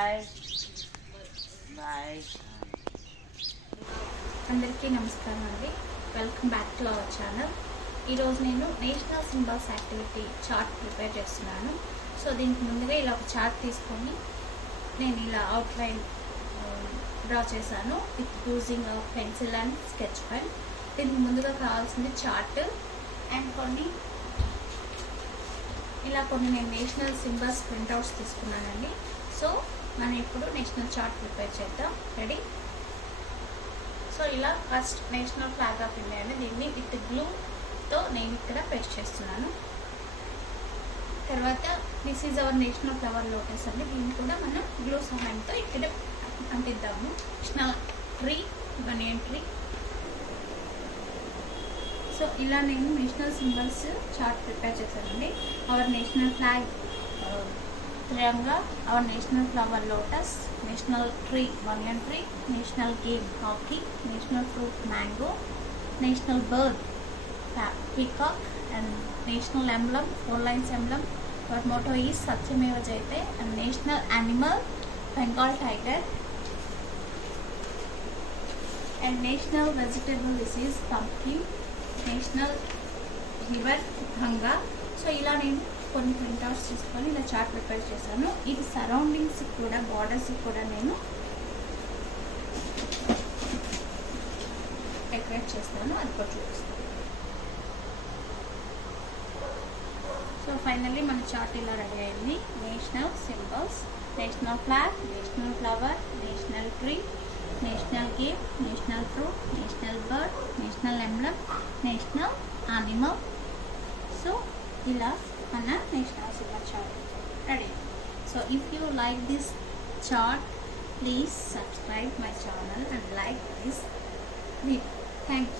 Bye bye. అందరికీ నమస్కారం అండి. Welcome back to our channel. ఈరోజు నేను national symbols activity chart prepare చేస్తున్నాను. సో దీనికి ముందుగా ఇలా ఒక చార్ట్ తీసుకొని నేను ఇలా అవుట్లైన్ డ్రా చేశాను with using pencil and sketch pen. దీనికి ముందుగా కావాల్సింది చార్ట్ అండ్ కొన్ని నేను నేషనల్ సింబల్స్ ప్రింట్అవుట్స్ తీసుకున్నానండి. సో మనం ఇప్పుడు నేషనల్ చార్ట్ ప్రిపేర్ చేద్దాం. రెడీ? సో ఇలా first national flag of India అని దీన్ని విత్ గ్లూతో నేను ఇక్కడ పేస్ట్ చేస్తున్నాను. తర్వాత this is our national flower lotus అండి. దీన్ని కూడా మనం గ్లూ సహాయంతో ఇక్కడ అంటిద్దాము. National tree, banyan tree. So ఇలా నేను నేషనల్ సింబల్స్ చార్ట్ ప్రిపేర్ చేశానండి. Our national flag Tiranga, our national flower lotus, national tree banyan tree, national game hockey, national fruit mango, national bird peacock and national emblem 4 lines emblem. Our motto is Satyameva Jayate. And national animal Bengal tiger. And national vegetable this is pumpkin. National river Ganga. So ఇలా నేను కొన్ని printouts తీసుకొని ఇలా chart prepare చేశాను. ఇది surroundings కూడా, borders కూడా నేను డెకరేట్ చేస్తాను, అది కూడా చూపిస్తాను. సో ఫైనల్లీ మన చార్ట్ ఇలా రెడీ అయింది. National symbols, national flag, national flower, national tree, national game, national fruit, national bird, national emblem, national animal. So ఇలా మన national symbol chart ready. So if you like this chart, please subscribe my channel and like this video. Thank you.